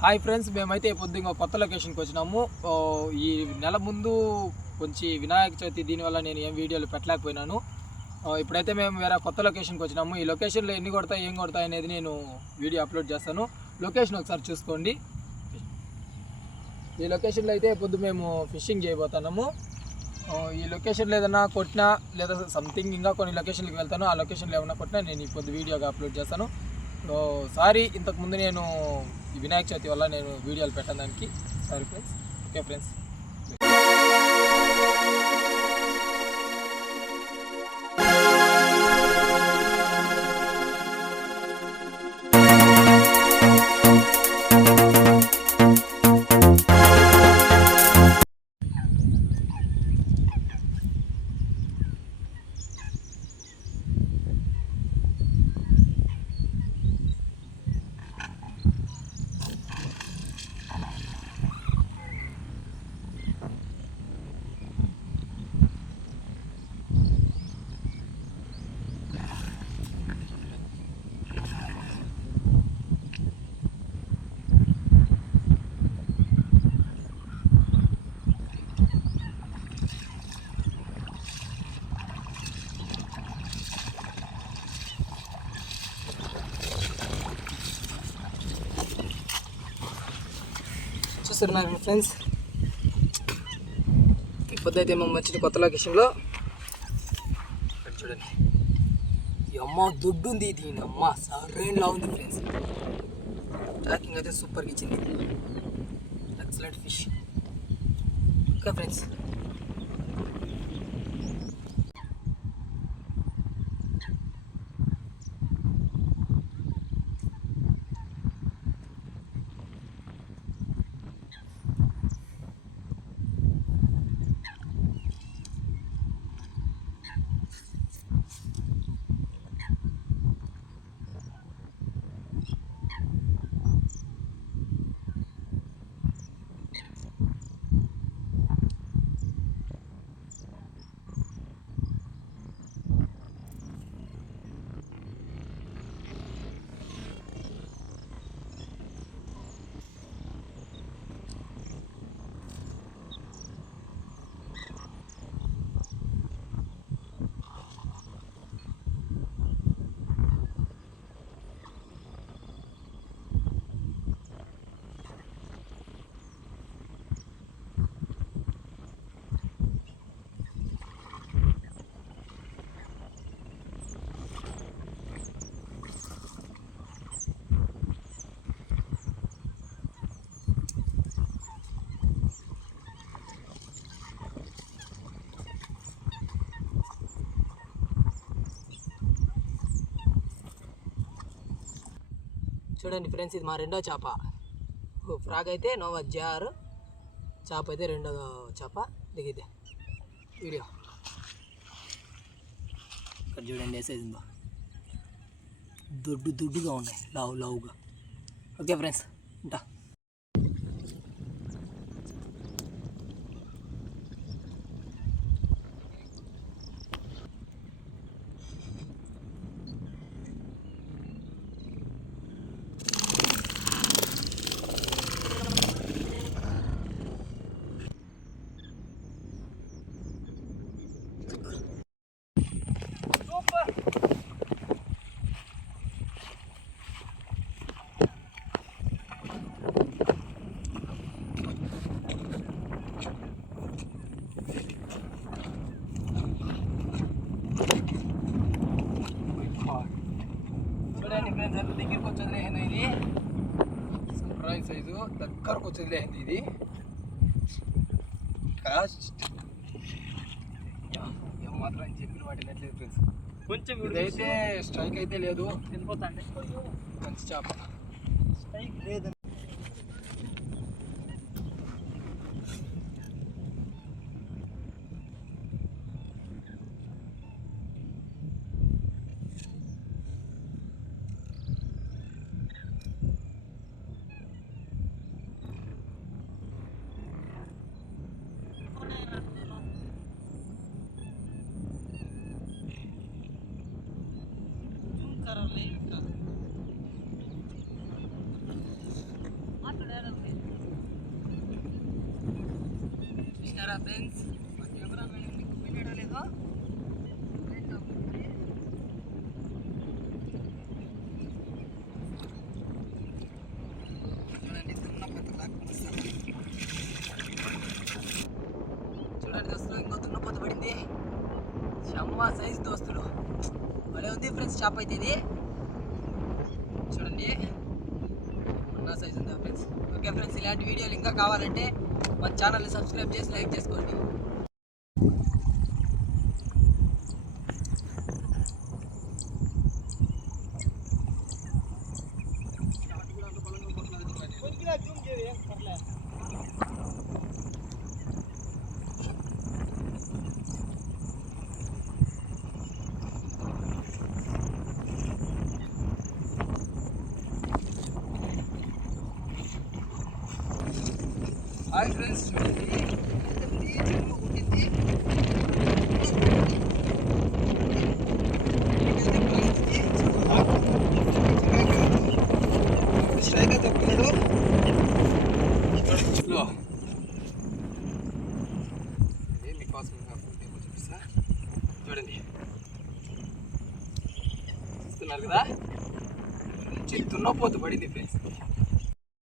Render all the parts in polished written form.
Hi friends, మేమైతే పొద్దున్న కొత్త లొకేషన్కి వచ్చినాము. ఈ నెల ముందు కొంచెం వినాయక చవితి, దీనివల్ల నేను ఏం వీడియోలు పెట్టలేకపోయినాను. ఇప్పుడైతే మేము వేరే కొత్త లొకేషన్కి వచ్చినాము. ఈ లొకేషన్లో ఎన్ని కొడతాయి, ఏం కొడతాయి అనేది నేను వీడియో అప్లోడ్ చేస్తాను. లొకేషన్ ఒకసారి చూసుకోండి. ఈ లొకేషన్లో అయితే పొద్దు మేము ఫిషింగ్ చేయబోతున్నాము. ఈ లొకేషన్లో ఏదైనా కొట్టినా లేదా సంథింగ్ ఇంకా కొన్ని లొకేషన్కి వెళ్తాను. ఆ లొకేషన్లో ఏమైనా కొట్టినా నేను ఈ పొద్దు వీడియోగా అప్లోడ్ చేస్తాను. సారీ, ఇంతకుముందు నేను ఈ వినాయక చవితి వల్ల నేను వీడియోలు పెట్టడానికి సారీ ఫ్రెండ్స్. ఓకే ఫ్రెండ్స్, చూస్తున్నారు ఫ్రెండ్స్, ఇప్పుడు అయితే మేము వచ్చిన కొత్త లొకేషన్లో చూడండి. ఈ అమ్మ దుడ్డు ఉంది, దీని అమ్మ సరైనలా ఉంది ఫ్రెండ్స్. ట్రాకింగ్ అయితే సూపర్గా ఇచ్చింది, ఎక్సలెంట్ ఫిష్. ఓకే ఫ్రెండ్స్, చూడండి ఫ్రెండ్స్, ఇది మా రెండో చేప. ఫ్రాగ్ అయితే నోవా జార్, చేప అయితే రెండో చేప. దిగితే వీడియో ఇక్కడ చూడండి, ఏ సైజ్ ఉందో. దుడ్డుగా ఉన్నాయి, లావుగా. ఓకే ఫ్రెండ్స్, ఉంటా. చూడండి ఫ్రెండ్స్, ఎంత దగ్గరకు వచ్చి వదిలేసింది ఇది. సర్ప్రైజ్ సైజు దగ్గరకు వచ్చి వదిలేసింది ఇది. మాత్రం చెప్పిన వాటి నెట్లేదు ఫ్రెండ్స్. కొంచెం ఇదైతే స్ట్రైక్ అయితే లేదు, వెళ్ళిపోతాండి. మంచి చేప, స్ట్రైక్ లేదు. చూసారా ఫ్రెండ్స్, మా కెమెరామెన్ మీకు పిల్లడా లేదో చూడండి. చూడండి దోస్తులు, ఇంకో దున్నపోత పడింది. షమ్మా సైజ్ దోస్తులు, భలే ఉంది ఫ్రెండ్స్. షాప్ అయితే ఇది చూడండి, ఉన్న సైజ్ ఉందా ఫ్రెండ్స్. ఓకే ఫ్రెండ్స్, ఇలాంటి వీడియోలు ఇంకా కావాలంటే మన ఛానల్ని సబ్స్క్రైబ్ చేసి లైక్ చేసుకోండి. హాయ్ ఫ్రెండ్స్, చూడండి స్ట్రైక్ అయితే ఒప్పుకున్నాడు. మీకోసం చూపిస్తా చూడండి, చూస్తున్నారు కదా, దున్నపోతు పడింది ఫ్రెండ్స్.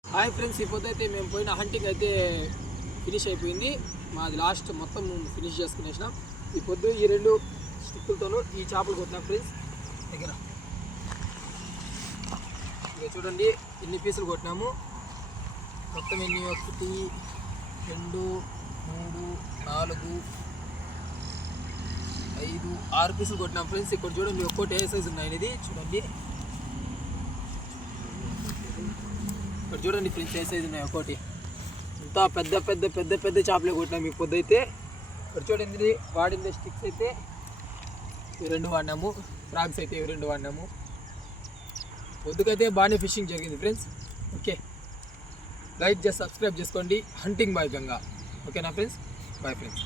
హాయ్ ఫ్రెండ్స్, ఈ పొద్దు అయితే మేము పోయిన హంటింగ్ అయితే ఫినిష్ అయిపోయింది. మాది లాస్ట్ మొత్తం ఫినిష్ చేసుకునేసినాం. ఈ పొద్దు ఈ 2 స్టిక్కులతోనూ ఈ చేపలు కొట్టినాం ఫ్రెండ్స్. దగ్గర ఇక చూడండి ఎన్ని పీసులు కొట్టినాము. మొత్తం ఎన్ని, 1 2 3 4 5 6 పీసులు కొట్టినాం ఫ్రెండ్స్. ఇక్కడ చూడండి ఒక్కోటి ఏ సైజు ఉన్నాయి అనేది చూడండి. ఇక్కడ చూడండి ఫ్రెండ్స్ ఏ సైజు ఉన్నాయి ఒక్కోటి. ఇంత పెద్ద పెద్ద పెద్ద పెద్ద చేపలే కొట్టినాం ఈ పొద్దు అయితే. ఇక్కడ చూడండి వాడింది స్టిక్స్ అయితే ఇవి 2 వాడినాము, ఫ్రాగ్స్ అయితే ఇవి 2 వాడినాము. పొద్దుకైతే బాగానే ఫిషింగ్ జరిగింది ఫ్రెండ్స్. ఓకే, లైక్ చేసి సబ్స్క్రైబ్ చేసుకోండి. Hunting boy Ganga. ఓకేనా ఫ్రెండ్స్, బాయ్ ఫ్రెండ్స్.